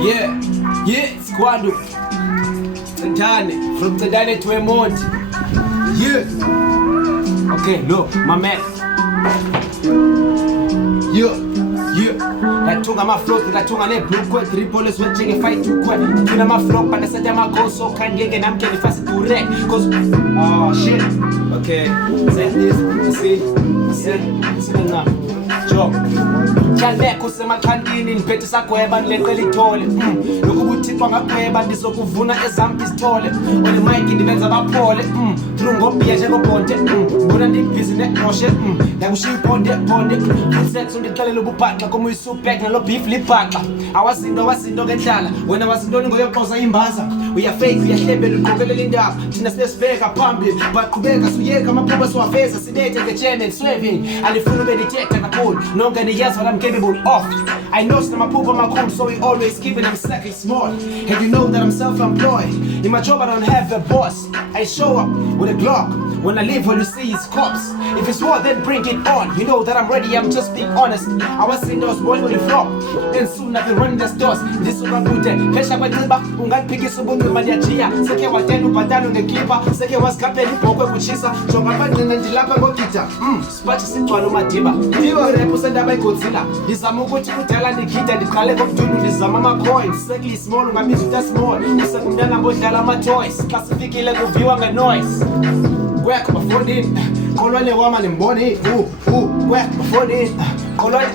Yeah, Squando. Tandane, from Tandane to Emont. Yeah. Okay, look, my man. Yeah. Latunga maflow, latunga ne blue quet, Tripolis switching a fight to quet. Tuna maflow, but I said I'm a go so can get and I'm getting fast to wreck. Cause, oh shit. Okay, say this, see now. Joe. Chale kusema khandini niphethe sagweba nileqela ithole lokubuthi kwangagweba ndizokuvuna ezambi izithole ole mic ndibenza abaphole through ngobhiya njengobonde ngona ndibhizi nenoshe yakushiya ibonde futhi undixelela ububhaxa komu isupek nalo beef libhaxa awazinto ngendlala wena wazintoni ngoyoxoza imbaza uyafake uyahlebela uqokelela indaba thina sibeka phambili baqhubeka suyeka amaphupha siwafeza sinethe ngechene swerving alifuna ube nithetha kakhulu nonke niyazi what I'm capable of. I know some poop on my cool, so we always keeping them second small. And you know that I'm self-employed. In my job I don't have a boss. I show up with a Glock. When I leave, all you see is cops. If it's war, then bring it on. You know that I'm ready, I'm just being honest. I was in those boys with the flop. And soon I've been running the stores. This is what I'm doing. Pesha Batiba, Ungan Piggy Subunga Madiachia. Seke Watenu Patano the Clipper. Seke was Captain Poker Kuchisa. Chokapan and Dilapa Gokita. Spatch Sintuano Matiba. Diva represent by Godzilla. This Amugo Chikutella Nikita, the Kalek of Junu, this Zamama coins. Secondly, small, my music that's small. This is Dalama toys. Pacific level view and noise. Work my phone in, colony woman in Bonnie, work my phone in, colony.